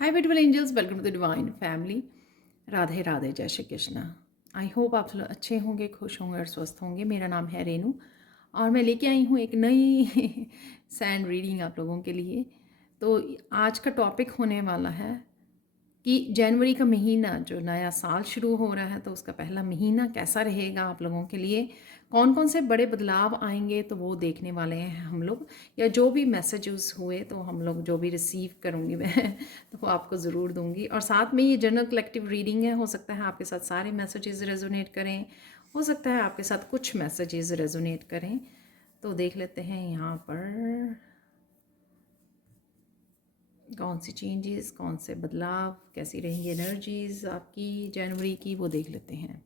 Hi beautiful angels, welcome to the divine family. Radhe Radhe, जय Shri Krishna. I hope आप लोग अच्छे होंगे, खुश होंगे और स्वस्थ होंगे। मेरा नाम है रेनू और मैं लेके आई हूँ एक नई सैंड रीडिंग आप लोगों के लिए। तो आज का टॉपिक होने वाला है कि जनवरी का महीना जो नया साल शुरू हो रहा है, तो उसका पहला महीना कैसा रहेगा आप लोगों के लिए, कौन कौन से बड़े बदलाव आएंगे, तो वो देखने वाले हैं हम लोग। या जो भी मैसेजेस हुए तो हम लोग जो भी रिसीव करूँगी मैं तो वो आपको ज़रूर दूंगी। और साथ में ये जनरल कलेक्टिव रीडिंग है, हो सकता है आपके साथ सारे मैसेजेस रेजोनेट करें, हो सकता है आपके साथ कुछ मैसेजेस रेजोनेट करें। तो देख लेते हैं यहाँ पर कौन सी चेंजेस, कौन से बदलाव, कैसी रहेंगी एनर्जीज आपकी जनवरी की, वो देख लेते हैं।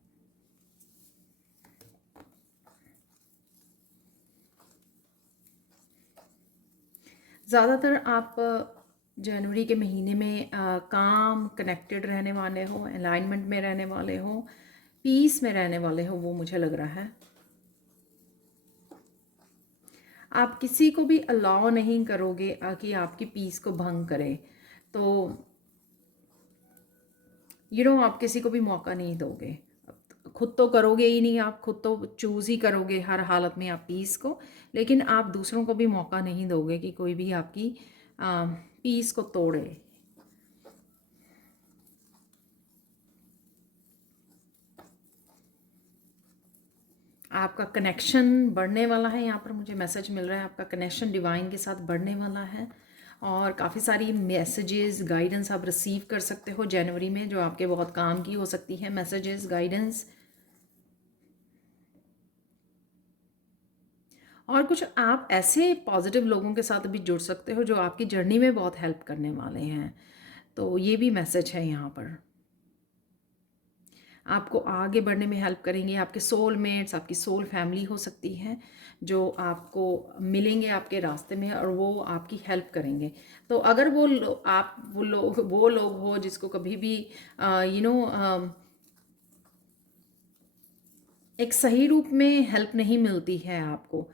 ज़्यादातर आप जनवरी के महीने में काम कनेक्टेड रहने वाले हो, अलाइनमेंट में रहने वाले हो, पीस में रहने वाले हो, वो मुझे लग रहा है। आप किसी को भी अलाउ नहीं करोगे कि आपकी पीस को भंग करे। तो आप किसी को भी मौका नहीं दोगे। खुद तो करोगे ही नहीं, आप खुद तो चूज़ ही करोगे हर हालत में आप पीस को, लेकिन आप दूसरों को भी मौका नहीं दोगे कि कोई भी आपकी पीस को तोड़े। आपका कनेक्शन बढ़ने वाला है, यहाँ पर मुझे मैसेज मिल रहा है आपका कनेक्शन डिवाइन के साथ बढ़ने वाला है। और काफ़ी सारी मैसेजेस, गाइडेंस आप रिसीव कर सकते हो जनवरी में, जो आपके बहुत काम की हो सकती है मैसेजेस, गाइडेंस। और कुछ आप ऐसे पॉजिटिव लोगों के साथ भी जुड़ सकते हो जो आपकी जर्नी में बहुत हेल्प करने वाले हैं। तो ये भी मैसेज है यहाँ पर। आपको आगे बढ़ने में हेल्प करेंगे आपके सोलमेट्स, आपकी सोल फैमिली हो सकती है जो आपको मिलेंगे आपके रास्ते में और वो आपकी हेल्प करेंगे। तो अगर आप वो लोग हो जिसको कभी भी यू नो एक सही रूप में हेल्प नहीं मिलती है, आपको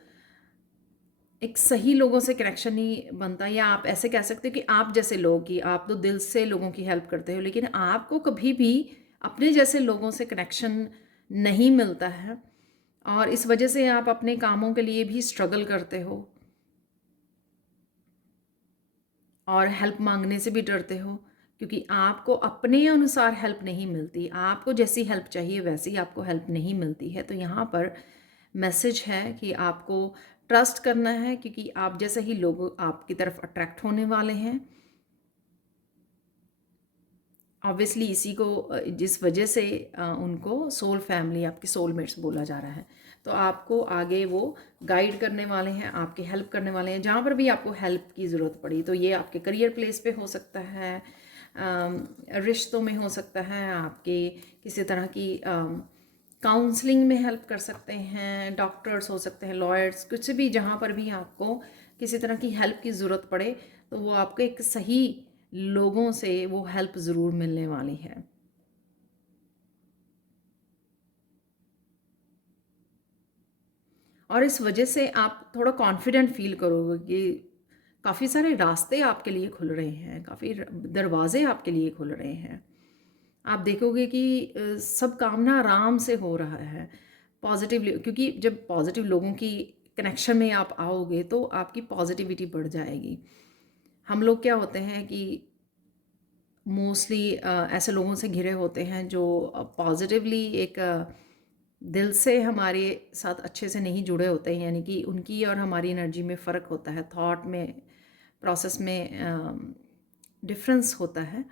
एक सही लोगों से कनेक्शन नहीं बनता, या आप ऐसे कह सकते हो कि आप जैसे लोग, कि आप तो दिल से लोगों की हेल्प करते हो, लेकिन आपको कभी भी अपने जैसे लोगों से कनेक्शन नहीं मिलता है और इस वजह से आप अपने कामों के लिए भी स्ट्रगल करते हो और हेल्प मांगने से भी डरते हो, क्योंकि आपको अपने अनुसार हेल्प नहीं मिलती। आपको जैसी हेल्प चाहिए वैसी आपको हेल्प नहीं मिलती है। तो यहाँ पर मैसेज है कि आपको ट्रस्ट करना है, क्योंकि आप जैसे ही लोग आपकी तरफ अट्रैक्ट होने वाले हैं। ऑब्वियसली इसी को जिस वजह से उनको सोल फैमिली, आपकी सोलमेट्स बोला जा रहा है। तो आपको आगे वो गाइड करने वाले हैं, आपकी हेल्प करने वाले हैं जहाँ पर भी आपको हेल्प की ज़रूरत पड़ी। तो ये आपके करियर प्लेस पे हो सकता है, रिश्तों में हो सकता है, आपके किसी तरह की काउंसलिंग में हेल्प कर सकते हैं, डॉक्टर्स हो सकते हैं, लॉयर्स, कुछ भी जहाँ पर भी आपको किसी तरह की हेल्प की ज़रूरत पड़े, तो वो आपको एक सही लोगों से वो हेल्प ज़रूर मिलने वाली है। और इस वजह से आप थोड़ा कॉन्फिडेंट फील करोगे कि काफ़ी सारे रास्ते आपके लिए खुल रहे हैं, काफ़ी दरवाजे आपके लिए खुल रहे हैं। आप देखोगे कि सब काम ना आराम से हो रहा है पॉजिटिवली, क्योंकि जब पॉजिटिव लोगों की कनेक्शन में आप आओगे तो आपकी पॉजिटिविटी बढ़ जाएगी। हम लोग क्या होते हैं कि मोस्टली ऐसे लोगों से घिरे होते हैं जो पॉजिटिवली एक दिल से हमारे साथ अच्छे से नहीं जुड़े होते हैं, यानी कि उनकी और हमारी एनर्जी में फ़र्क होता है, थॉट में, प्रोसेस में डिफरेंस होता है।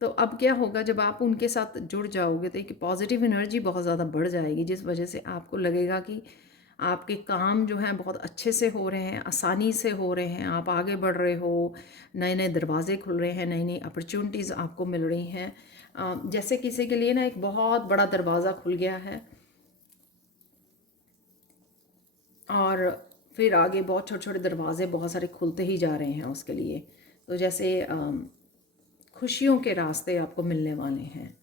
तो अब क्या होगा, जब आप उनके साथ जुड़ जाओगे तो एक पॉजिटिव एनर्जी बहुत ज़्यादा बढ़ जाएगी, जिस वजह से आपको लगेगा कि आपके काम जो हैं बहुत अच्छे से हो रहे हैं, आसानी से हो रहे हैं, आप आगे बढ़ रहे हो, नए नए दरवाजे खुल रहे हैं, नई नई अपॉर्चुनिटीज़ आपको मिल रही हैं। जैसे किसी के लिए ना एक बहुत बड़ा दरवाज़ा खुल गया है और फिर आगे बहुत छोटे छोटे दरवाजे बहुत सारे खुलते ही जा रहे हैं उसके लिए। तो जैसे खुशियों के रास्ते आपको मिलने वाले हैं।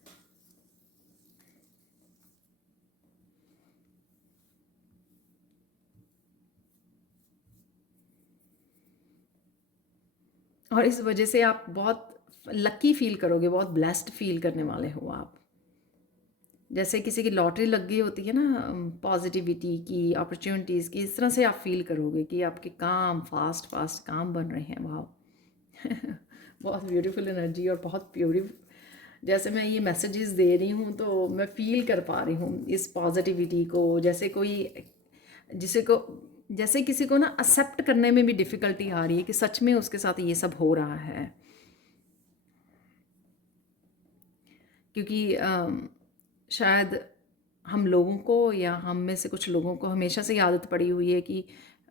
और इस वजह से आप बहुत लकी फ़ील करोगे, बहुत ब्लेस्ड फ़ील करने वाले हो आप। जैसे किसी की लॉटरी लग गई होती है ना, पॉजिटिविटी की, अपॉर्चुनिटीज़ की, इस तरह से आप फ़ील करोगे कि आपके काम फ़ास्ट फ़ास्ट काम बन रहे हैं। वाह! बहुत ब्यूटीफुल एनर्जी और बहुत प्योरी। जैसे मैं ये मैसेजेस दे रही हूँ तो मैं फ़ील कर पा रही हूँ इस पॉजिटिविटी को। जैसे कोई जिसे को जैसे किसी को ना एक्सेप्ट करने में भी डिफ़िकल्टी आ रही है कि सच में उसके साथ ये सब हो रहा है। क्योंकि शायद हम लोगों को या हम में से कुछ लोगों को हमेशा से ही आदत पड़ी हुई है कि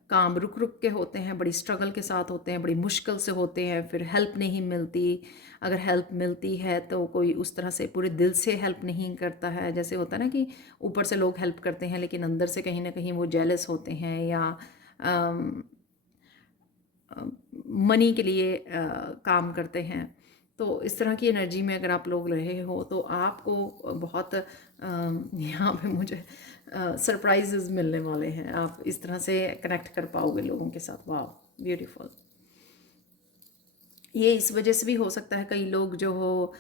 काम रुक रुक के होते हैं, बड़ी स्ट्रगल के साथ होते हैं, बड़ी मुश्किल से होते हैं, फिर हेल्प नहीं मिलती। अगर हेल्प मिलती है तो कोई उस तरह से पूरे दिल से हेल्प नहीं करता है। जैसे होता है ना कि ऊपर से लोग हेल्प करते हैं लेकिन अंदर से कहीं ना कहीं वो जेलस होते हैं या मनी के लिए काम करते हैं। तो इस तरह की एनर्जी में अगर आप लोग रहे हो तो आपको बहुत यहाँ पे मुझे सरप्राइजेस मिलने वाले हैं। आप इस तरह से कनेक्ट कर पाओगे लोगों के साथ। वाह, ब्यूटीफुल। ये इस वजह से भी हो सकता है कई लोग जो हो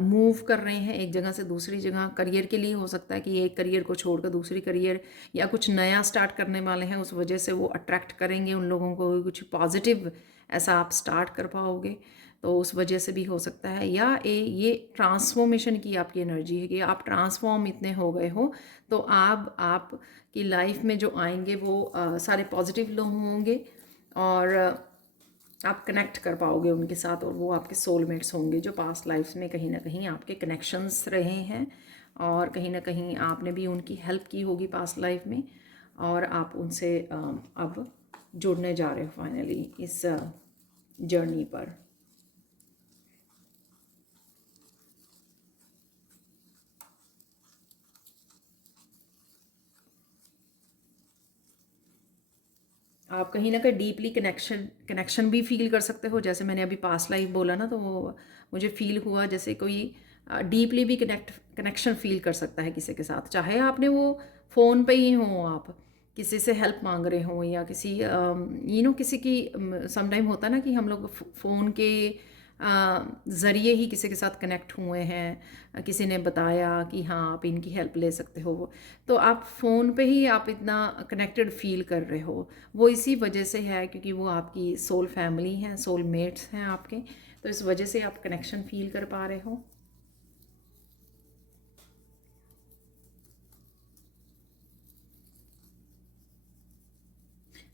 मूव कर रहे हैं एक जगह से दूसरी जगह, करियर के लिए हो सकता है कि एक करियर को छोड़कर दूसरी करियर या कुछ नया स्टार्ट करने वाले हैं, उस वजह से वो अट्रैक्ट करेंगे उन लोगों को, कुछ पॉजिटिव ऐसा आप स्टार्ट कर पाओगे। तो उस वजह से भी हो सकता है। या ये ट्रांसफॉर्मेशन की आपकी एनर्जी है कि आप ट्रांसफॉर्म इतने हो गए हो तो आप की लाइफ में जो आएंगे वो सारे पॉजिटिव लोग होंगे और आप कनेक्ट कर पाओगे उनके साथ और वो आपके सोलमेट्स होंगे जो पास्ट लाइफ में कहीं ना कहीं आपके कनेक्शंस रहे हैं और कहीं ना कहीं आपने भी उनकी हेल्प की होगी पास्ट लाइफ में और आप उनसे अब जुड़ने जा रहे हो फाइनली इस जर्नी पर। आप कहीं ना कहीं डीपली कनेक्शन भी फील कर सकते हो। जैसे मैंने अभी पास्ट लाइफ बोला ना तो वो मुझे फील हुआ जैसे कोई डीपली भी कनेक्शन फील कर सकता है किसी के साथ, चाहे आपने वो फ़ोन पे ही हो, आप किसी से हेल्प मांग रहे हो या किसी किसी की समटाइम होता है ना कि हम लोग फ़ोन के ज़रिए ही किसी के साथ कनेक्ट हुए हैं, किसी ने बताया कि हाँ आप इनकी हेल्प ले सकते हो, तो आप फ़ोन पे ही आप इतना कनेक्टेड फील कर रहे हो। वो इसी वजह से है क्योंकि वो आपकी सोल फैमिली हैं, सोल मेट्स हैं आपके, तो इस वजह से आप कनेक्शन फील कर पा रहे हो।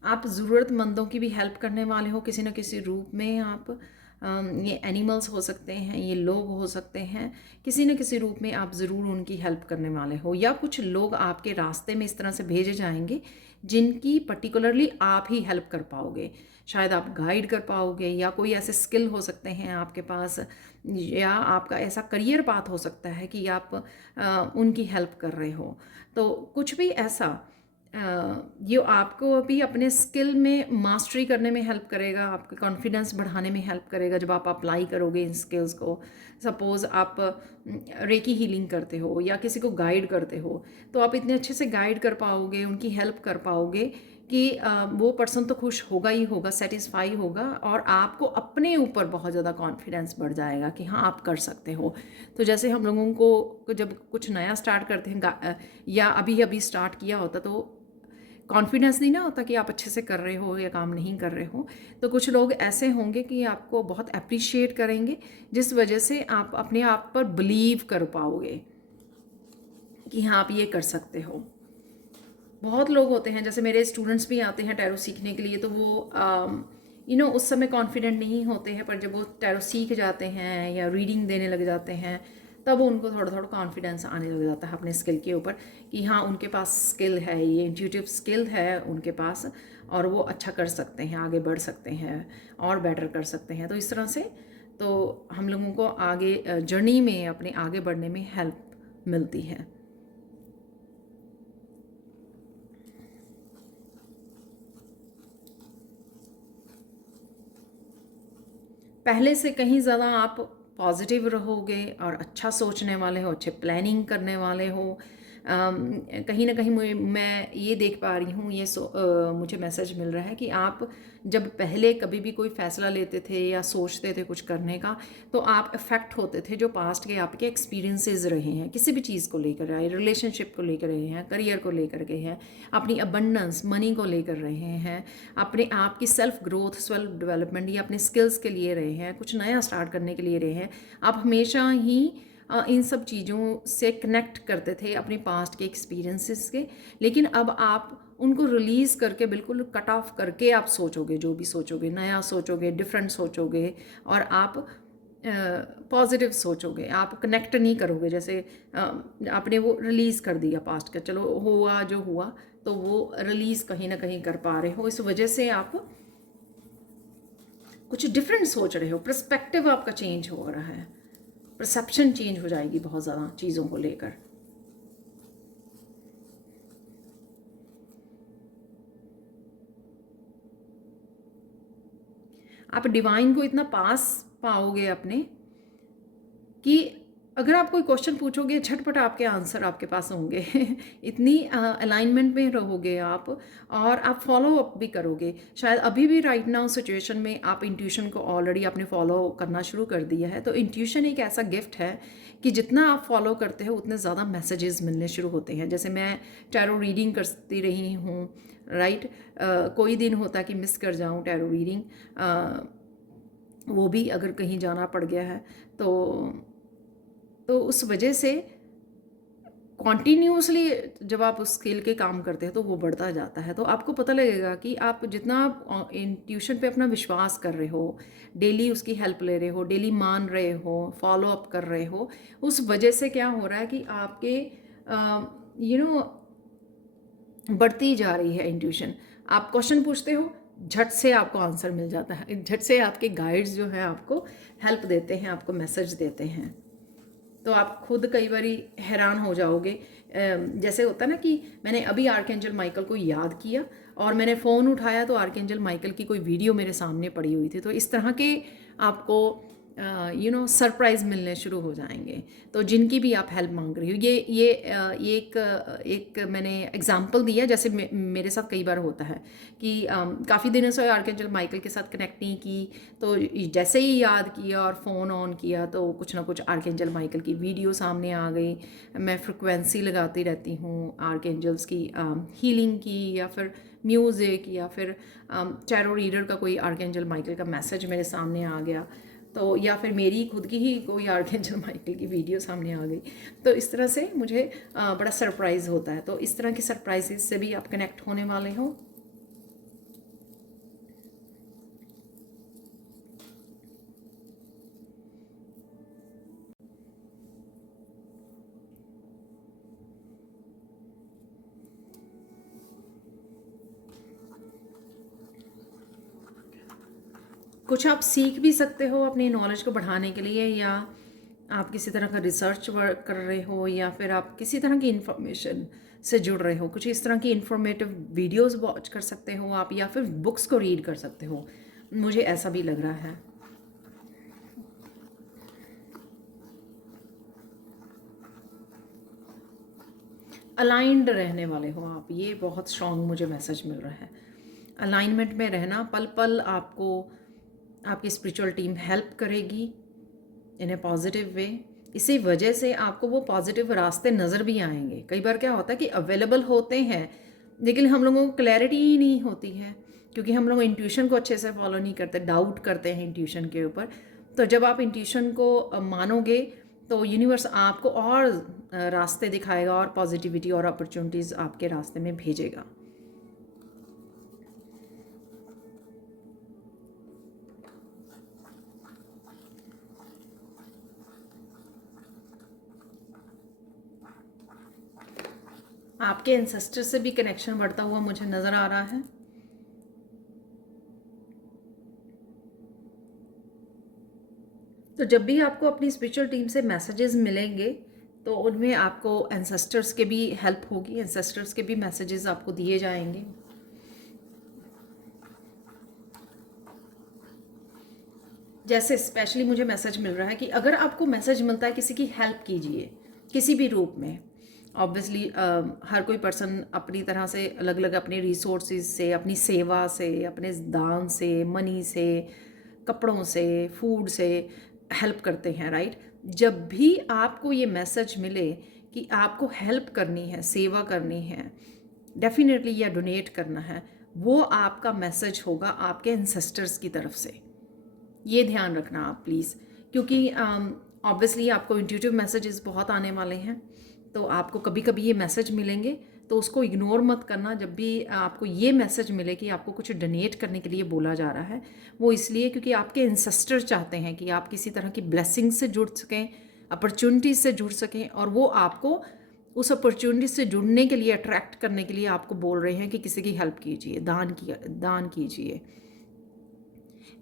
आप ज़रूरतमंदों की भी हेल्प करने वाले हो किसी न किसी रूप में। आप ये एनिमल्स हो सकते हैं, ये लोग हो सकते हैं, किसी न किसी रूप में आप ज़रूर उनकी हेल्प करने वाले हो। या कुछ लोग आपके रास्ते में इस तरह से भेजे जाएंगे जिनकी पर्टिकुलरली आप ही हेल्प कर पाओगे, शायद आप गाइड कर पाओगे या कोई ऐसे स्किल हो सकते हैं आपके पास या आपका ऐसा करियर पाथ हो सकता है कि आप उनकी हेल्प कर रहे हो। तो कुछ भी ऐसा ये आपको अभी अपने स्किल में मास्टरी करने में हेल्प करेगा, आपके कॉन्फिडेंस बढ़ाने में हेल्प करेगा जब आप अप्लाई करोगे इन स्किल्स को। सपोज़ आप रेकी हीलिंग करते हो या किसी को गाइड करते हो तो आप इतने अच्छे से गाइड कर पाओगे, उनकी हेल्प कर पाओगे कि वो पर्सन तो खुश होगा ही होगा, सेटिस्फाई होगा और आपको अपने ऊपर बहुत ज़्यादा कॉन्फिडेंस बढ़ जाएगा कि हाँ आप कर सकते हो। तो जैसे हम लोगों को जब कुछ नया स्टार्ट करते हैं या अभी अभी स्टार्ट किया होता तो कॉन्फिडेंस नहीं ना होता कि आप अच्छे से कर रहे हो या काम नहीं कर रहे हो। तो कुछ लोग ऐसे होंगे कि आपको बहुत अप्रिशिएट करेंगे जिस वजह से आप अपने आप पर बिलीव कर पाओगे कि हाँ आप ये कर सकते हो। बहुत लोग होते हैं, जैसे मेरे स्टूडेंट्स भी आते हैं टैरो सीखने के लिए, तो वो उस समय कॉन्फिडेंट नहीं होते हैं, पर जब वो टैरो सीख जाते हैं या रीडिंग देने लग जाते हैं तब उनको थोड़ा थोड़ा कॉन्फिडेंस आने लग जाता है अपने स्किल के ऊपर कि हाँ उनके पास स्किल है, ये इंट्यूटिव स्किल है उनके पास और वो अच्छा कर सकते हैं, आगे बढ़ सकते हैं और बेटर कर सकते हैं। तो इस तरह से तो हम लोगों को आगे जर्नी में अपने आगे बढ़ने में हेल्प मिलती है। पहले से कहीं ज़्यादा आप पॉजिटिव रहोगे और अच्छा सोचने वाले हो, अच्छे प्लानिंग करने वाले हो, कहीं ना कहीं मैं ये देख पा रही हूँ, मुझे मैसेज मिल रहा है कि आप जब पहले कभी भी कोई फ़ैसला लेते थे या सोचते थे कुछ करने का, तो आप अफेक्ट होते थे जो पास्ट के आपके एक्सपीरियंसेस रहे हैं, किसी भी चीज़ को लेकर रहे, रिलेशनशिप को लेकर रहे हैं, करियर को लेकर गए हैं, अपनी अबंडेंस मनी को लेकर रहे हैं, अपने आप की सेल्फ ग्रोथ, सेल्फ डेवलपमेंट या अपने स्किल्स के लिए रहे हैं, कुछ नया स्टार्ट करने के लिए रहे हैं। आप हमेशा ही इन सब चीज़ों से कनेक्ट करते थे अपने पास्ट के एक्सपीरियंसेस के, लेकिन अब आप उनको रिलीज़ करके बिल्कुल कट ऑफ करके आप सोचोगे, जो भी सोचोगे, नया सोचोगे, डिफरेंट सोचोगे, और आप पॉजिटिव सोचोगे, आप कनेक्ट नहीं करोगे। जैसे आपने वो रिलीज़ कर दिया पास्ट का, चलो हुआ जो हुआ, तो वो रिलीज़ कहीं ना कहीं कर पा रहे हो, इस वजह से आप कुछ डिफरेंट सोच रहे हो, पर्सपेक्टिव आपका चेंज हो रहा है, परसेप्शन चेंज हो जाएगी बहुत ज़्यादा चीज़ों को लेकर। आप डिवाइन को इतना पास पाओगे अपने कि अगर आप कोई क्वेश्चन पूछोगे, झटपट आपके आंसर आपके पास होंगे। इतनी अलाइनमेंट में रहोगे आप, और आप फॉलो अप भी करोगे। शायद अभी भी राइट नाउ सिचुएशन में आप इंट्यूशन को ऑलरेडी आपने फॉलो करना शुरू कर दिया है। तो इंट्यूशन एक ऐसा गिफ्ट है कि जितना आप फॉलो करते हो उतने ज़्यादा मैसेजेस मिलने शुरू होते हैं। जैसे मैं टैरो रीडिंग करती रही हूँ, राइट, कोई दिन होता कि मिस कर जाऊँ टैरो रीडिंग, वो भी अगर कहीं जाना पड़ गया है तो उस वजह से कॉन्टीन्यूसली जब आप उस स्किल के काम करते हैं तो वो बढ़ता जाता है। तो आपको पता लगेगा कि आप जितना इंट्यूशन पे अपना विश्वास कर रहे हो, डेली उसकी हेल्प ले रहे हो, डेली मान रहे हो, फॉलो अप कर रहे हो, उस वजह से क्या हो रहा है कि आपके यू नो बढ़ती जा रही है इंट्यूशन। आप क्वेश्चन पूछते हो, झट से आपको आंसर मिल जाता है, झट से आपके गाइड्स जो हैं आपको हेल्प देते हैं, आपको मैसेज देते हैं। तो आप खुद कई बारी हैरान हो जाओगे। जैसे होता है ना कि मैंने अभी आर्कएंजल माइकल को याद किया और मैंने फ़ोन उठाया तो आर्कएंजल माइकल की कोई वीडियो मेरे सामने पड़ी हुई थी। तो इस तरह के आपको सरप्राइज़ मिलने शुरू हो जाएंगे। तो जिनकी भी आप हेल्प मांग रही हो, ये एक मैंने एग्जांपल दिया। जैसे मेरे साथ कई बार होता है कि काफ़ी दिनों से आर्कएंजल माइकल के साथ कनेक्ट नहीं की, तो जैसे ही याद किया और फ़ोन ऑन किया तो कुछ ना कुछ आर्कएंजल माइकल की वीडियो सामने आ गई। मैं फ्रिक्वेंसी लगाती रहती हूँ आर्कएंजल्स की, हीलिंग की, या फिर म्यूज़िक, या फिर टैरो रीडर का कोई आर्कएंजल माइकल का मैसेज मेरे सामने आ गया, तो या फिर मेरी खुद की ही कोई आर्कएंजल माइकल की वीडियो सामने आ गई। तो इस तरह से मुझे बड़ा सरप्राइज़ होता है। तो इस तरह के सरप्राइजेज से भी आप कनेक्ट होने वाले हो। कुछ आप सीख भी सकते हो अपनी नॉलेज को बढ़ाने के लिए, या आप किसी तरह का रिसर्च वर्क कर रहे हो, या फिर आप किसी तरह की इंफॉर्मेशन से जुड़ रहे हो। कुछ इस तरह की इंफॉर्मेटिव वीडियोस वॉच कर सकते हो आप, या फिर बुक्स को रीड कर सकते हो। मुझे ऐसा भी लग रहा है। अलाइंड रहने वाले हो आप, ये बहुत स्ट्रॉन्ग मुझे मैसेज मिल रहा है। अलाइनमेंट में रहना, पल पल आपको आपकी स्पिरिचुअल टीम हेल्प करेगी इन ए पॉजिटिव वे। इसी वजह से आपको वो पॉजिटिव रास्ते नज़र भी आएंगे। कई बार क्या होता है कि अवेलेबल होते हैं लेकिन हम लोगों को क्लैरिटी ही नहीं होती है, क्योंकि हम लोग इंट्यूशन को अच्छे से फॉलो नहीं करते, डाउट करते हैं इंट्यूशन के ऊपर। तो जब आप इंट्यूशन को मानोगे तो यूनिवर्स आपको और रास्ते दिखाएगा, और पॉजिटिविटी और अपॉर्चुनिटीज़ आपके रास्ते में भेजेगा। आपके एंसेस्टर से भी कनेक्शन बढ़ता हुआ मुझे नज़र आ रहा है। तो जब भी आपको अपनी स्पिरिचुअल टीम से मैसेजेस मिलेंगे तो उनमें आपको एंसेस्टर्स के भी हेल्प होगी, एंसेस्टर्स के भी मैसेजेस आपको दिए जाएंगे। जैसे स्पेशली मुझे मैसेज मिल रहा है कि अगर आपको मैसेज मिलता है किसी की हेल्प कीजिए, किसी भी रूप में, ऑब्वियसली हर कोई पर्सन अपनी तरह से अलग अलग अपने रिसोर्सेज से, अपनी सेवा से, अपने दान से, मनी से, कपड़ों से, फूड से हेल्प करते हैं, राइट। जब भी आपको ये मैसेज मिले कि आपको हेल्प करनी है, सेवा करनी है डेफिनेटली, या डोनेट करना है, वो आपका मैसेज होगा आपके एंसेस्टर्स की तरफ से। ये ध्यान रखना आप प्लीज़, क्योंकि ऑब्वियसली आपको इंट्यूटिव मैसेजेस बहुत आने वाले हैं, तो आपको कभी कभी ये मैसेज मिलेंगे, तो उसको इग्नोर मत करना। जब भी आपको ये मैसेज मिले कि आपको कुछ डोनेट करने के लिए बोला जा रहा है, वो इसलिए क्योंकि आपके एंसेस्टर चाहते हैं कि आप किसी तरह की ब्लेसिंग से जुड़ सकें, अपॉर्चुनिटी से जुड़ सकें, और वो आपको उस अपॉर्चुनिटी से जुड़ने के लिए, अट्रैक्ट करने के लिए आपको बोल रहे हैं कि किसी की हेल्प कीजिए, दान कीजिए,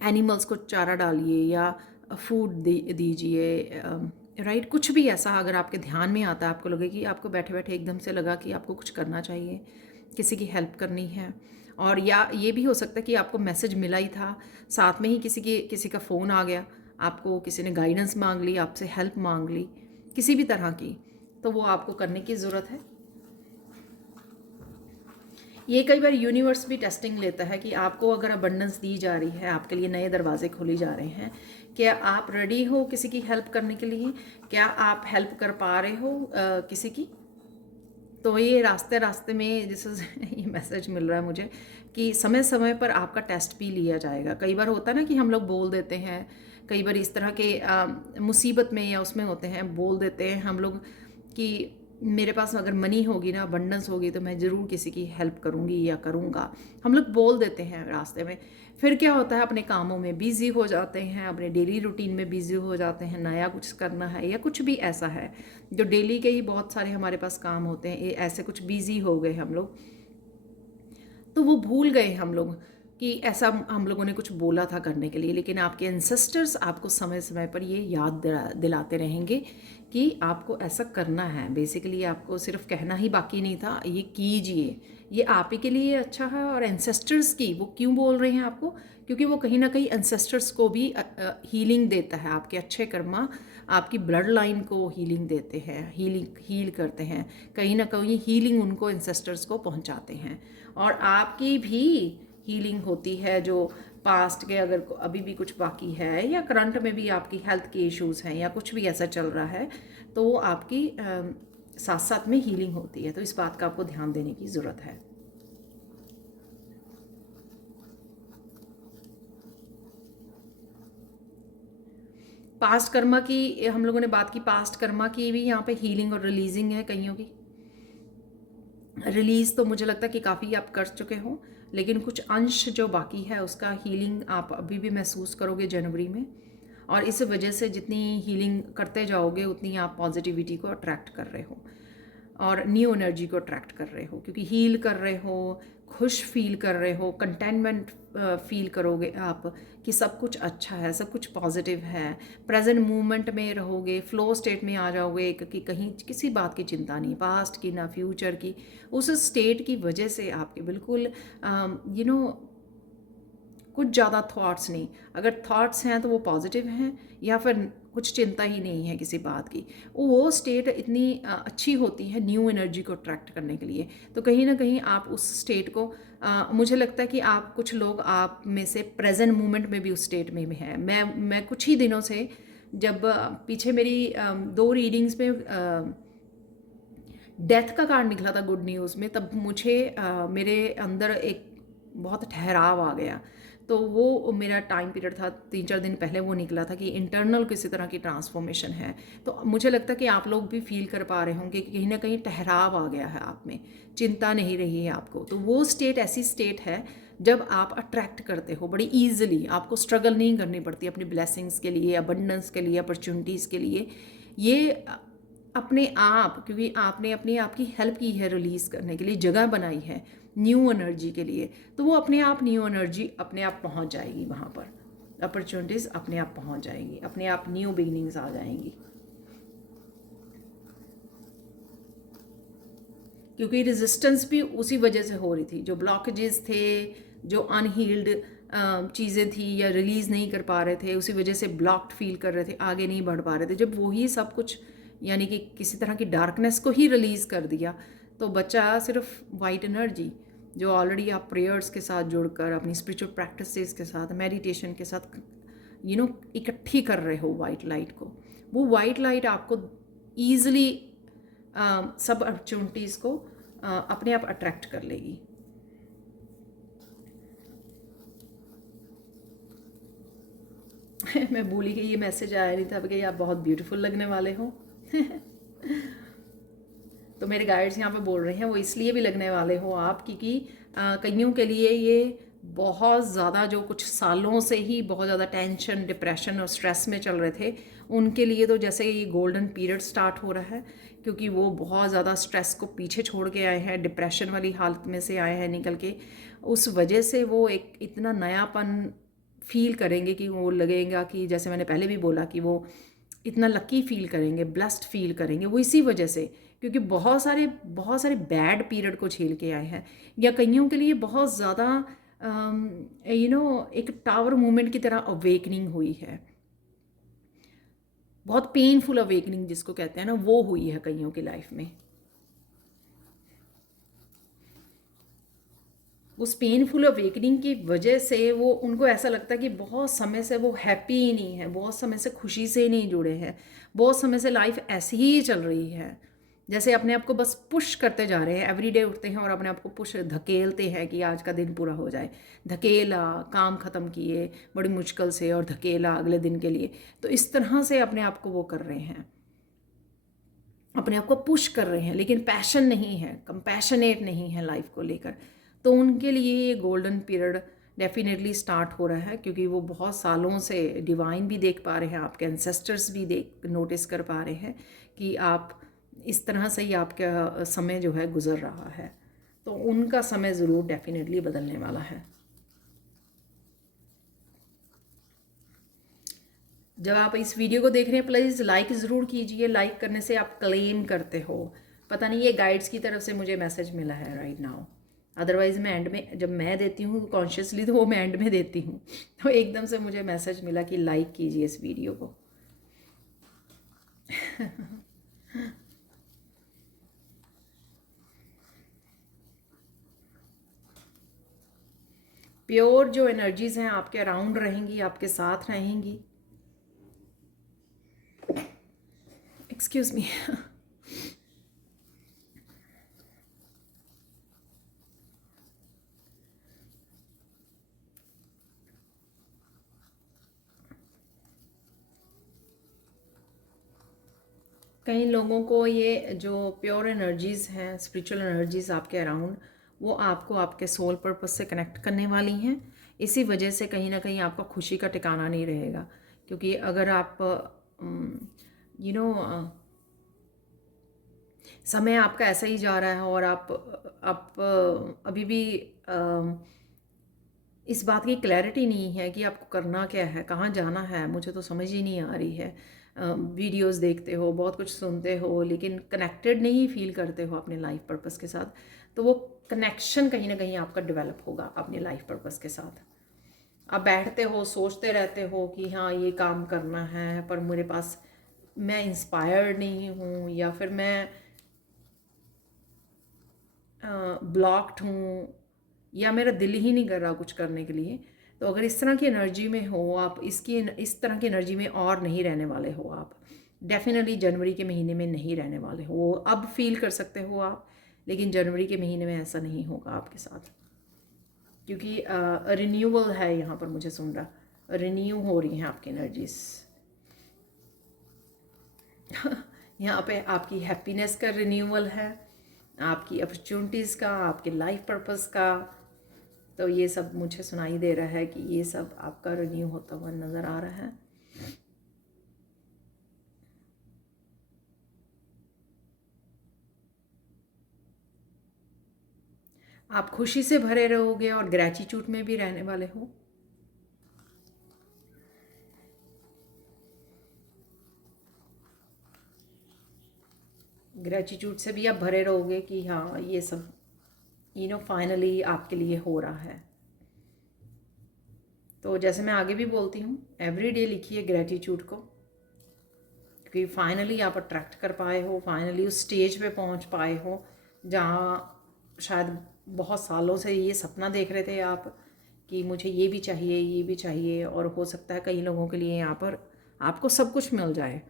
एनिमल्स को चारा डालिए या फूड दीजिए, राइट। कुछ भी ऐसा अगर आपके ध्यान में आता है, आपको लगे कि आपको बैठे बैठे एकदम से लगा कि आपको कुछ करना चाहिए, किसी की हेल्प करनी है, और या ये भी हो सकता है कि आपको मैसेज मिला ही था, साथ में ही किसी का फ़ोन आ गया, आपको किसी ने गाइडेंस मांग ली, आपसे हेल्प मांग ली किसी भी तरह की, तो वो आपको करने की ज़रूरत है। ये कई बार यूनिवर्स भी टेस्टिंग लेता है कि आपको अगर अबंडेंस दी जा रही है, आपके लिए नए दरवाजे खोले जा रहे हैं, क्या आप रेडी हो किसी की हेल्प करने के लिए? क्या आप हेल्प कर पा रहे हो किसी की? तो ये रास्ते रास्ते में जैसे ये मैसेज मिल रहा है मुझे कि समय समय पर आपका टेस्ट भी लिया जाएगा। कई बार होता है ना कि हम लोग बोल देते हैं, कई बार इस तरह के मुसीबत में या उसमें होते हैं, बोल देते हैं हम लोग कि मेरे पास अगर मनी होगी ना, अबंडेंस होगी, तो मैं ज़रूर किसी की हेल्प करूँगी या करूँगा। हम लोग बोल देते हैं रास्ते में, फिर क्या होता है, अपने कामों में बिज़ी हो जाते हैं, अपने डेली रूटीन में बिज़ी हो जाते हैं, नया कुछ करना है या कुछ भी ऐसा है जो डेली के ही बहुत सारे हमारे पास काम होते हैं, ये ऐसे कुछ बिज़ी हो गए हम लोग, तो वो भूल गए हम लोग कि ऐसा हम लोगों ने कुछ बोला था करने के लिए। लेकिन आपके एंसेस्टर्स आपको समय समय पर ये याद दिलाते रहेंगे कि आपको ऐसा करना है। बेसिकली आपको सिर्फ कहना ही बाकी नहीं था, ये कीजिए, ये आप ही के लिए अच्छा है। और एंसेस्टर्स की वो क्यों बोल रहे हैं आपको? क्योंकि वो कहीं ना कहीं एंसेस्टर्स को भी हीलिंग देता है, आपके अच्छे कर्मा आपकी ब्लड लाइन को हीलिंग देते हैं, हील करते हैं, कहीं ना कहीं हीलिंग उनको एंसेस्टर्स को पहुंचाते हैं। और आपकी भी हीलिंग होती है, जो पास्ट के अगर अभी भी कुछ बाकी है या करंट में भी आपकी हेल्थ के इश्यूज़ हैं या कुछ भी ऐसा चल रहा है, तो वो आपकी साथ साथ में हीलिंग होती है। तो इस बात का आपको ध्यान देने की ज़रूरत है। पास्ट कर्मा की हम लोगों ने बात की, पास्ट कर्मा की भी यहाँ पे हीलिंग और रिलीजिंग है। कईयों की रिलीज़ तो मुझे लगता है कि काफ़ी आप कर चुके हो, लेकिन कुछ अंश जो बाकी है उसका हीलिंग आप अभी भी महसूस करोगे जनवरी में। और इस वजह से जितनी हीलिंग करते जाओगे उतनी आप पॉजिटिविटी को अट्रैक्ट कर रहे हो और न्यू एनर्जी को अट्रैक्ट कर रहे हो, क्योंकि हील कर रहे हो, खुश फील कर रहे हो, कंटेनमेंट फील करोगे आप कि सब कुछ अच्छा है, सब कुछ पॉजिटिव है, प्रेजेंट मोमेंट में रहोगे, फ्लो स्टेट में आ जाओगे कि कहीं किसी बात की चिंता नहीं, पास्ट की ना फ्यूचर की। उस स्टेट की वजह से आपके बिल्कुल कुछ ज़्यादा थॉट्स नहीं, अगर थॉट्स हैं तो वो पॉजिटिव हैं, या फिर कुछ चिंता ही नहीं है किसी बात की। वो स्टेट इतनी अच्छी होती है न्यू एनर्जी को अट्रैक्ट करने के लिए। तो कहीं ना कहीं आप उस स्टेट को मुझे लगता है कि आप कुछ लोग आप में से प्रेजेंट मोमेंट में भी उस स्टेट में हैं। मैं कुछ ही दिनों से, जब पीछे मेरी 2 रीडिंग्स में डेथ का कार्ड निकला था गुड न्यूज़ में, तब मुझे मेरे अंदर एक बहुत ठहराव आ गया। तो वो मेरा टाइम पीरियड था 3-4 दिन पहले, वो निकला था कि इंटरनल किसी तरह की ट्रांसफॉर्मेशन है। तो मुझे लगता है कि आप लोग भी फील कर पा रहे होंगे कि कहीं ना कहीं ठहराव आ गया है आप में, चिंता नहीं रही है आपको। तो वो स्टेट ऐसी स्टेट है जब आप अट्रैक्ट करते हो बड़ी ईजिली, आपको स्ट्रगल नहीं करनी पड़ती अपनी ब्लेसिंग्स के लिए, अबंडेंस के लिए, अपॉर्चुनिटीज़ के लिए। ये अपने आप, क्योंकि आपने अपने आप की हेल्प की है रिलीज़ करने के लिए, जगह बनाई है न्यू एनर्जी के लिए, तो वो अपने आप न्यू एनर्जी अपने आप पहुंच जाएगी वहाँ पर, अपॉर्चुनिटीज़ अपने आप पहुंच जाएंगी, अपने आप न्यू बिगिनिंग्स आ जाएंगी। क्योंकि रेजिस्टेंस भी उसी वजह से हो रही थी, जो ब्लॉकेजेस थे, जो अनहील्ड चीज़ें थी या रिलीज़ नहीं कर पा रहे थे, उसी वजह से ब्लॉक्ड फील कर रहे थे, आगे नहीं बढ़ पा रहे थे। जब वही सब कुछ यानी कि किसी तरह की डार्कनेस को ही रिलीज़ कर दिया, तो बचा सिर्फ वाइट एनर्जी, जो ऑलरेडी आप प्रेयर्स के साथ जुड़कर अपनी स्पिरिचुअल प्रैक्टिसेस के साथ मेडिटेशन के साथ इकट्ठी कर रहे हो वाइट लाइट को। वो वाइट लाइट आपको ईज़िली सब अपॉर्चुनिटीज़ को अपने आप अट्रैक्ट कर लेगी। मैं भूल ही गई, ये मैसेज आया नहीं था कि आप बहुत ब्यूटीफुल लगने वाले हो। तो मेरे गाइड्स यहाँ पे बोल रहे हैं वो इसलिए भी लगने वाले हो आप, क्योंकि कईयों के लिए ये बहुत ज़्यादा, जो कुछ सालों से ही बहुत ज़्यादा टेंशन, डिप्रेशन और स्ट्रेस में चल रहे थे, उनके लिए तो जैसे ये गोल्डन पीरियड स्टार्ट हो रहा है, क्योंकि वो बहुत ज़्यादा स्ट्रेस को पीछे छोड़ के आए हैं, डिप्रेशन वाली हालत में से आए हैं निकल के। उस वजह से वो एक इतना नयापन फील करेंगे कि वो लगेगा कि, जैसे मैंने पहले भी बोला, कि वो इतना लकी फील करेंगे, ब्लेस्ड फील करेंगे। वो इसी वजह से, क्योंकि बहुत सारे बैड पीरियड को झेल के आए हैं, या कईयों के लिए बहुत ज़्यादा एक टावर मूवमेंट की तरह अवेकनिंग हुई है, बहुत पेनफुल अवेकनिंग जिसको कहते हैं ना, वो हुई है कईयों की लाइफ में। उस पेनफुल अवेकनिंग की वजह से वो, उनको ऐसा लगता है कि बहुत समय से वो हैप्पी ही नहीं है, बहुत समय से खुशी से ही नहीं जुड़े हैं, बहुत समय से लाइफ ऐसी ही चल रही है, जैसे अपने आप को बस पुश करते जा रहे हैं। एवरीडे उठते हैं और अपने आप को पुश धकेलते हैं कि आज का दिन पूरा हो जाए, धकेला, काम ख़त्म किए बड़ी मुश्किल से और धकेला अगले दिन के लिए। तो इस तरह से अपने आप को वो कर रहे हैं, अपने आप को पुश कर रहे हैं, लेकिन पैशन नहीं है, कंपैशनेट नहीं है लाइफ को लेकर। तो उनके लिए ये गोल्डन पीरियड डेफिनेटली स्टार्ट हो रहा है, क्योंकि वो बहुत सालों से डिवाइन भी देख पा रहे हैं, आपके एंसेस्टर्स भी नोटिस कर पा रहे हैं कि आप इस तरह से ही आपका समय जो है गुजर रहा है। तो उनका समय ज़रूर डेफिनेटली बदलने वाला है। जब आप इस वीडियो को देख रहे हैं, प्लीज़ लाइक ज़रूर कीजिए। लाइक करने से आप क्लेम करते हो, पता नहीं ये गाइड्स की तरफ से मुझे मैसेज मिला है राइट नाउ। अदरवाइज़ मैं एंड में, जब मैं देती हूँ कॉन्शियसली, तो वो मैं एंड में देती हूँ। तो एकदम से मुझे मैसेज मिला कि लाइक कीजिए इस वीडियो को। प्योर जो एनर्जीज़ हैं आपके अराउंड रहेंगी, आपके साथ रहेंगी। Excuse me. कई लोगों को ये जो प्योर एनर्जीज़ हैं, स्पिरिचुअल एनर्जीज़ आपके अराउंड, वो आपको आपके सोल पर्पस से कनेक्ट करने वाली हैं। इसी वजह से कहीं ना कहीं आपका खुशी का ठिकाना नहीं रहेगा, क्योंकि अगर आप यू नो समय आपका ऐसा ही जा रहा है और आप अभी भी इस बात की क्लैरिटी नहीं है कि आपको करना क्या है, कहाँ जाना है, मुझे तो समझ ही नहीं आ रही है। वीडियोस देखते हो, बहुत कुछ सुनते हो, लेकिन कनेक्टेड नहीं फील करते हो अपने लाइफ पर्पस के साथ, तो वो कनेक्शन कहीं ना कहीं आपका डेवलप होगा अपने लाइफ पर्पस के साथ। आप बैठते हो, सोचते रहते हो कि हाँ ये काम करना है, पर मेरे पास, मैं इंस्पायर्ड नहीं हूँ, या फिर मैं ब्लॉक्ड हूँ, या मेरा दिल ही नहीं कर रहा कुछ करने के लिए। तो अगर इस तरह की एनर्जी में हो आप, इस तरह की एनर्जी में और नहीं रहने वाले हो आप, डेफिनेटली जनवरी के महीने में नहीं रहने वाले हो। वो अब फील कर सकते हो आप, लेकिन जनवरी के महीने में ऐसा नहीं होगा आपके साथ, क्योंकि रिन्यूअल है यहाँ पर, मुझे सुन रहा, रिन्यू हो रही हैं आपकी एनर्जीज। यहाँ पे आपकी हैप्पीनेस का रिन्यूअल है, आपकी अपॉर्चुनिटीज़ का, आपके लाइफ पर्पस का। तो ये सब मुझे सुनाई दे रहा है कि ये सब आपका रिन्यू होता हुआ नज़र आ रहा है। आप खुशी से भरे रहोगे और ग्रैटिट्यूड में भी रहने वाले हो। ग्रैटिट्यूड से भी आप भरे रहोगे कि हाँ ये सब फाइनली आपके लिए हो रहा है। तो जैसे मैं आगे भी बोलती हूँ, एवरी डे लिखिए ग्रैटिट्यूड को, क्योंकि फाइनली आप अट्रैक्ट कर पाए हो, फाइनली उस स्टेज पे पहुंच पाए हो जहाँ शायद बहुत सालों से ये सपना देख रहे थे आप कि मुझे ये भी चाहिए, ये भी चाहिए, और हो सकता है कई लोगों के लिए यहाँ पर आपको सब कुछ मिल जाए।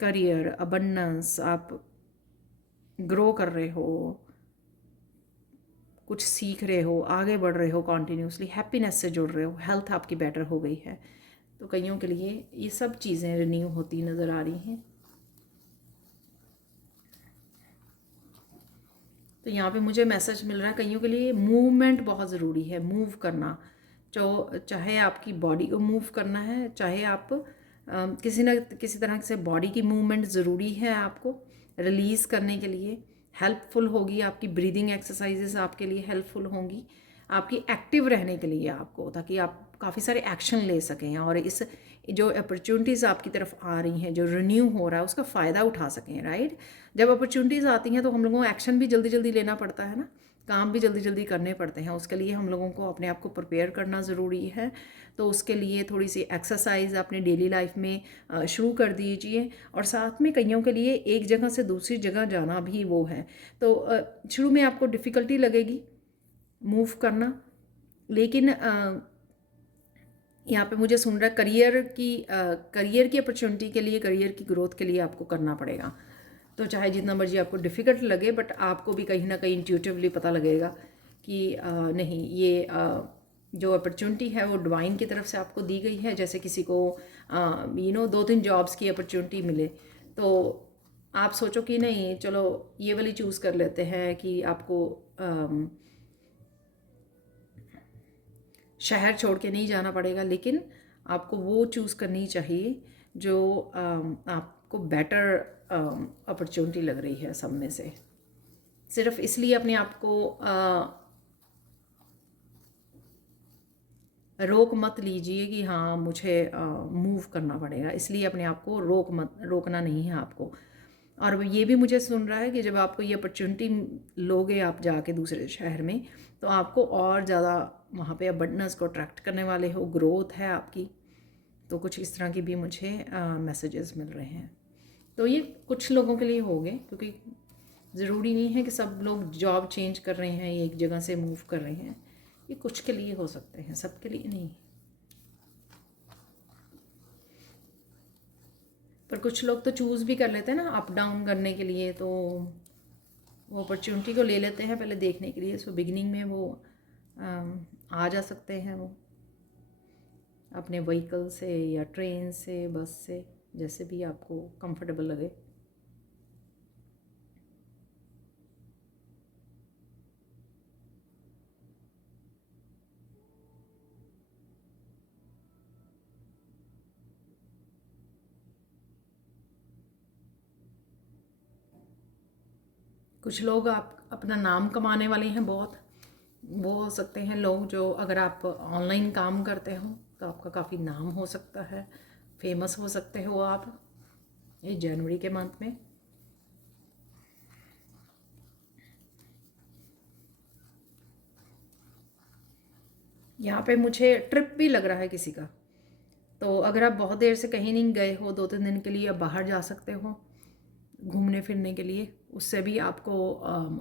करियर, अबंडेंस, आप ग्रो कर रहे हो, कुछ सीख रहे हो, आगे बढ़ रहे हो, कॉन्टीन्यूसली हैप्पीनेस से जुड़ रहे हो, हेल्थ आपकी बेटर हो गई है। तो कईयों के लिए ये सब चीज़ें रिन्यू होती नज़र आ रही हैं। तो यहाँ पे मुझे मैसेज मिल रहा है कईयों के लिए मूवमेंट बहुत ज़रूरी है, मूव करना। चाहे आपकी बॉडी को मूव करना है, चाहे आप किसी न किसी तरह से बॉडी की मूवमेंट ज़रूरी है आपको रिलीज़ करने के लिए, हेल्पफुल होगी। आपकी ब्रीदिंग एक्सरसाइजेस आपके लिए हेल्पफुल होंगी, आपकी एक्टिव रहने के लिए आपको, ताकि आप काफ़ी सारे एक्शन ले सकें और इस जो अपॉर्चुनिटीज़ आपकी तरफ आ रही हैं, जो रिन्यू हो रहा है, उसका फ़ायदा उठा सकें। राइट, जब अपॉर्चुनिटीज़ आती हैं तो हम लोगों को एक्शन भी जल्दी जल्दी लेना पड़ता है ना, काम भी जल्दी जल्दी करने पड़ते हैं। उसके लिए हम लोगों को अपने आप को प्रिपेयर करना ज़रूरी है। तो उसके लिए थोड़ी सी एक्सरसाइज अपने डेली लाइफ में शुरू कर दीजिए। और साथ में कईयों के लिए एक जगह से दूसरी जगह जाना भी वो है, तो शुरू में आपको डिफ़िकल्टी लगेगी मूव करना, लेकिन यहाँ पे मुझे सुन रहा है करियर की अपॉर्चुनिटी के लिए, करियर की ग्रोथ के लिए आपको करना पड़ेगा। तो चाहे जितना मर्जी आपको डिफ़िकल्ट लगे, बट आपको भी कहीं ना कहीं इंट्यूटिवली पता लगेगा कि नहीं, ये जो अपॉर्चुनिटी है वो डिवाइन की तरफ से आपको दी गई है। जैसे किसी को 2-3 जॉब्स की अपॉर्चुनिटी मिले, तो आप सोचो कि नहीं, चलो ये वाली चूज़ कर लेते हैं कि आपको शहर छोड़ के नहीं जाना पड़ेगा, लेकिन आपको वो चूज़ करनी चाहिए जो आपको बेटर अपॉर्चुनिटी लग रही है सब में से। सिर्फ इसलिए अपने आप को रोक मत लीजिए कि हाँ मुझे मूव करना पड़ेगा, इसलिए अपने आप को रोकना नहीं है आपको। और ये भी मुझे सुन रहा है कि जब आपको ये अपॉर्चुनिटी लोगे आप जाके दूसरे शहर में, तो आपको और ज़्यादा वहाँ पे अबंडेंस को अट्रैक्ट करने वाले हो, ग्रोथ है आपकी। तो कुछ इस तरह की भी मुझे मैसेजेस मिल रहे हैं। तो ये कुछ लोगों के लिए हो गए, क्योंकि ज़रूरी नहीं है कि सब लोग जॉब चेंज कर रहे हैं, एक जगह से मूव कर रहे हैं। ये कुछ के लिए हो सकते हैं, सबके लिए नहीं। पर कुछ लोग तो चूज़ भी कर लेते हैं ना अप डाउन करने के लिए, तो वो अपॉर्चुनिटी को ले लेते हैं पहले देखने के लिए। सो बिगिनिंग में वो आ जा सकते हैं, वो अपने व्हीकल से या ट्रेन से, बस से, जैसे भी आपको कंफर्टेबल लगे। कुछ लोग आप अपना नाम कमाने वाले हैं बहुत, वो हो सकते हैं लोग जो, अगर आप ऑनलाइन काम करते हो तो आपका काफ़ी नाम हो सकता है, फेमस हो सकते हो आप ये जनवरी के मंथ में। यहाँ पे मुझे ट्रिप भी लग रहा है किसी का। तो अगर आप बहुत देर से कहीं नहीं गए हो, 2-3 दिन के लिए आप बाहर जा सकते हो घूमने फिरने के लिए। उससे भी आपको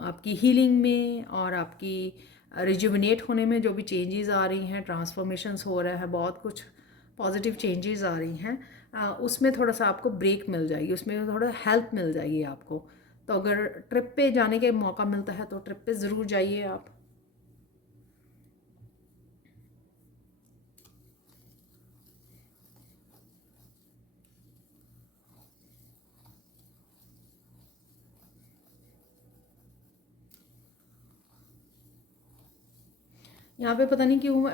आपकी हीलिंग में और आपकी रिजुविनेट होने में जो भी चेंजेस आ रही हैं, ट्रांसफॉर्मेशंस हो रहा है, बहुत कुछ पॉजिटिव चेंजेस आ रही हैं, उसमें थोड़ा सा आपको ब्रेक मिल जाएगी, उसमें थोड़ा हेल्प मिल जाएगी आपको। तो अगर ट्रिप पे जाने के मौका मिलता है तो ट्रिप पे ज़रूर जाइए आप। यहाँ पे पता नहीं क्यों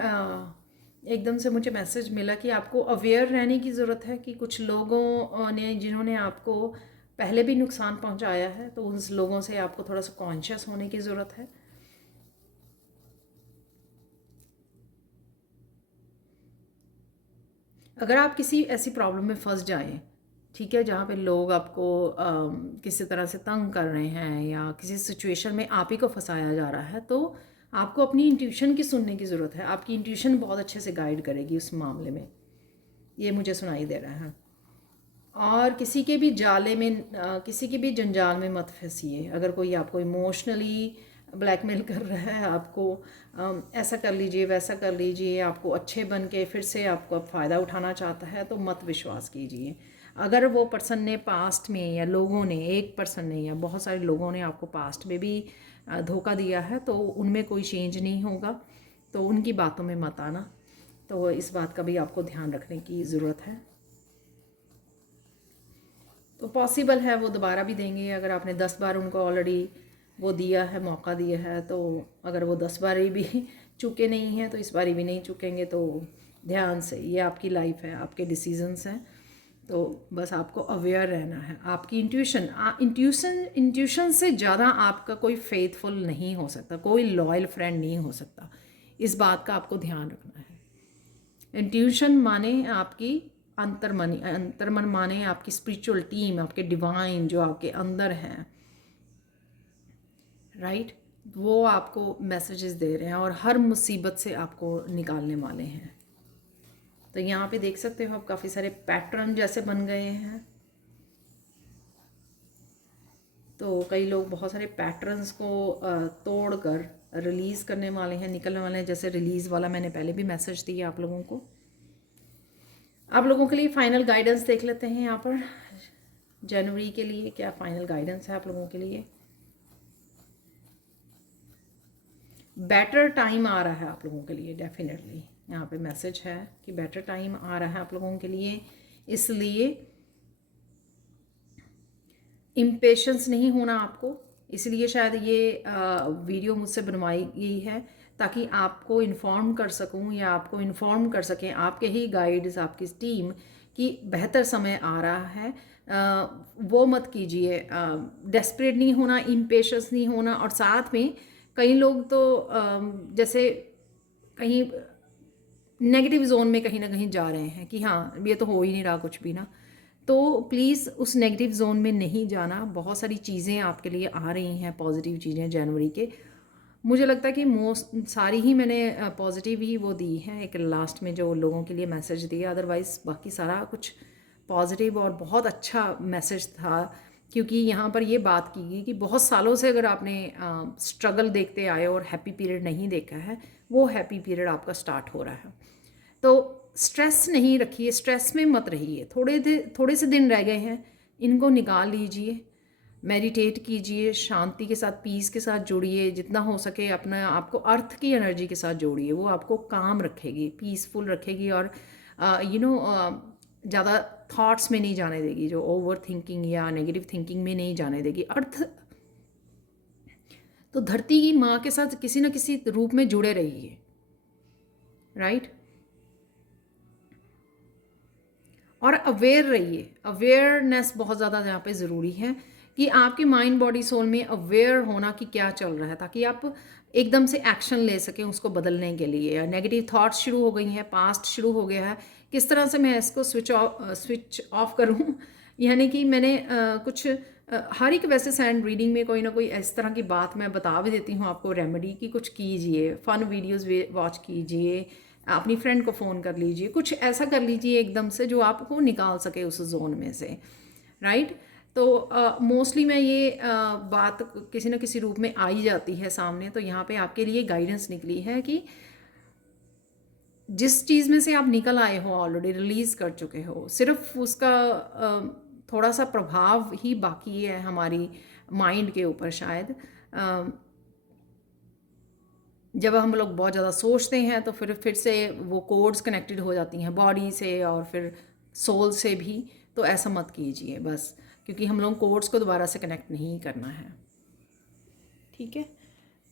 एकदम से मुझे मैसेज मिला कि आपको अवेयर रहने की ज़रूरत है कि कुछ लोगों ने, जिन्होंने आपको पहले भी नुकसान पहुंचाया है, तो उन लोगों से आपको थोड़ा सा कॉन्शियस होने की ज़रूरत है। अगर आप किसी ऐसी प्रॉब्लम में फंस जाएं, ठीक है, जहाँ पे लोग आपको किसी तरह से तंग कर रहे हैं या किसी सिचुएशन में आप ही को फंसाया जा रहा है, तो आपको अपनी इंट्यूशन की सुनने की ज़रूरत है। आपकी इंट्यूशन बहुत अच्छे से गाइड करेगी उस मामले में, ये मुझे सुनाई दे रहा है। और किसी के भी जाले में किसी के भी जंजाल में मत फंसिए। अगर कोई आपको इमोशनली ब्लैकमेल कर रहा है, आपको ऐसा कर लीजिए वैसा कर लीजिए, आपको अच्छे बन के फिर से आपको फ़ायदा उठाना चाहता है, तो मत विश्वास कीजिए। अगर वो पर्सन ने पास्ट में, या लोगों ने, एक पर्सन ने या बहुत सारे लोगों ने आपको पास्ट में भी धोखा दिया है, तो उनमें कोई चेंज नहीं होगा, तो उनकी बातों में मत आना। तो इस बात का भी आपको ध्यान रखने की ज़रूरत है। तो पॉसिबल है वो दोबारा भी देंगे। अगर आपने 10 बार उनको ऑलरेडी वो दिया है, मौका दिया है, तो अगर वो 10 बारी भी चुके नहीं हैं तो इस बारी भी नहीं चुकेंगे। तो ध्यान से, ये आपकी लाइफ है, आपके डिसीजंस हैं, तो बस आपको अवेयर रहना है। आपकी इंट्यूशन से ज़्यादा आपका कोई फेथफुल नहीं हो सकता, कोई लॉयल फ्रेंड नहीं हो सकता। इस बात का आपको ध्यान रखना है। इंट्यूशन माने आपकी अंतर्मन माने आपकी स्पिरिचुअल टीम, आपके डिवाइन जो आपके अंदर हैं, राइट, वो आपको मैसेजेस दे रहे हैं और हर मुसीबत से आपको निकालने वाले हैं। तो यहाँ पे देख सकते हो आप काफ़ी सारे पैटर्न जैसे बन गए हैं। तो कई लोग बहुत सारे पैटर्न्स को तोड़ कर रिलीज़ करने वाले हैं, निकलने वाले हैं। जैसे रिलीज़ वाला मैंने पहले भी मैसेज दिया आप लोगों को। आप लोगों के लिए फाइनल गाइडेंस देख लेते हैं यहाँ पर। जनवरी के लिए क्या फाइनल गाइडेंस है आप लोगों के लिए। बेटर टाइम आ रहा है आप लोगों के लिए, डेफिनेटली यहाँ पे मैसेज है कि बेटर टाइम आ रहा है आप लोगों के लिए। इसलिए इम्पेशंस नहीं होना आपको। इसलिए शायद ये वीडियो मुझसे बनवाई गई है, ताकि आपको इन्फॉर्म कर सकूं, या आपको इन्फॉर्म कर सकें आपके ही गाइड्स, आपकी टीम, कि बेहतर समय आ रहा है। वो मत कीजिए, डेस्परेट नहीं होना, इम्पेशंस नहीं होना। और साथ में कई लोग तो जैसे कहीं नेगेटिव जोन में कहीं ना कहीं जा रहे हैं कि हाँ ये तो हो ही नहीं रहा कुछ भी ना। तो प्लीज़ उस नेगेटिव जोन में नहीं जाना। बहुत सारी चीज़ें आपके लिए आ रही हैं, पॉजिटिव चीज़ें जनवरी के। मुझे लगता है कि मोस्ट सारी ही मैंने पॉजिटिव ही वो दी हैं, एक लास्ट में जो लोगों के लिए मैसेज दिया। अदरवाइज़ बाकी सारा कुछ पॉजिटिव और बहुत अच्छा मैसेज था। क्योंकि यहाँ पर ये बात की गई कि बहुत सालों से अगर आपने स्ट्रगल देखते आए और हैप्पी पीरियड नहीं देखा है, वो हैप्पी पीरियड आपका स्टार्ट हो रहा है। तो स्ट्रेस नहीं रखिए, स्ट्रेस में मत रहिए। थोड़े से दिन रह गए हैं, इनको निकाल लीजिए, मेडिटेट कीजिए, शांति के साथ, पीस के साथ जुड़िए। जितना हो सके अपना आपको अर्थ की एनर्जी के साथ जोड़िए, वो आपको काम रखेगी, पीसफुल रखेगी, और ज़्यादा थॉट्स में नहीं जाने देगी, जो ओवर थिंकिंग या नेगेटिव थिंकिंग में नहीं जाने देगी। अर्थ तो धरती की माँ के साथ किसी न किसी रूप में जुड़े रहिए, राइट। और अवेयर रहिए। अवेयरनेस बहुत ज़्यादा यहाँ पे ज़रूरी है कि आपके माइंड बॉडी सोल में अवेयर होना कि क्या चल रहा है, ताकि आप एकदम से एक्शन ले सकें उसको बदलने के लिए। नेगेटिव थॉट्स शुरू हो गई हैं, पास्ट शुरू हो गया है, किस तरह से मैं इसको स्विच ऑफ करूँ। यानी कि मैंने हर एक वैसे सैंड रीडिंग में कोई ना कोई इस तरह की बात मैं बता भी देती हूँ आपको, रेमेडी की। कुछ कीजिए, फन वीडियोज़ वॉच कीजिए, अपनी फ्रेंड को फ़ोन कर लीजिए, कुछ ऐसा कर लीजिए एकदम से जो आपको निकाल सके उस जोन में से, राइट। तो मोस्टली मैं ये बात किसी न किसी रूप में आ ही जाती है सामने। तो यहाँ पे आपके लिए गाइडेंस निकली है कि जिस चीज़ में से आप निकल आए हो, ऑलरेडी रिलीज़ कर चुके हो, सिर्फ उसका थोड़ा सा प्रभाव ही बाकी है हमारी माइंड के ऊपर शायद। जब हम लोग बहुत ज़्यादा सोचते हैं तो फिर से वो कोड्स कनेक्टेड हो जाती हैं बॉडी से और फिर सोल से भी। तो ऐसा मत कीजिए बस, क्योंकि हम लोग कोड्स को दोबारा से कनेक्ट नहीं करना है, ठीक है।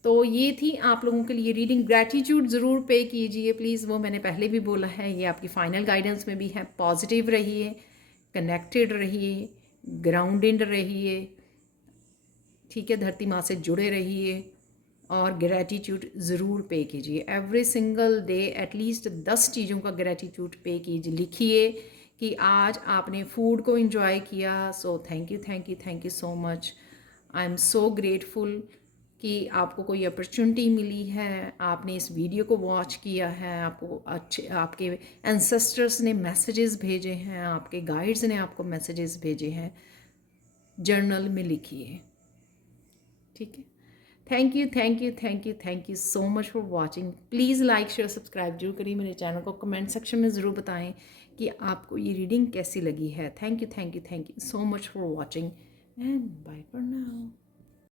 तो ये थी आप लोगों के लिए रीडिंग। ग्रैटिट्यूड ज़रूर पे कीजिए प्लीज़, वो मैंने पहले भी बोला है, ये आपकी फाइनल गाइडेंस में भी है। पॉजिटिव रहिए, कनेक्टेड रहिए, ग्राउंडेड रहिए, ठीक है, धरती माँ से जुड़े रहिए, और ग्रैटिट्यूड ज़रूर पे कीजिए। एवरी सिंगल डे एटलीस्ट 10 चीज़ों का ग्रैटिट्यूड पे कीजिए। लिखिए कि आज आपने फूड को एंजॉय किया, so thank you so much, I am so grateful कि आपको कोई अपॉर्चुनिटी मिली है, आपने इस वीडियो को वॉच किया है, आपको अच्छे आपके एंसेस्टर्स ने मैसेजेस भेजे हैं, आपके गाइड्स ने आपको मैसेजेस भेजे हैं, जर्नल में लिखिए। ठीक है। Thank you thank you thank you thank you so much for watching. Please like share subscribe जरूर करिए मेरे चैनल को। कमेंट सेक्शन में ज़रूर बताएं कि आपको ये रीडिंग कैसी लगी है। Thank you so much for watching and bye for now.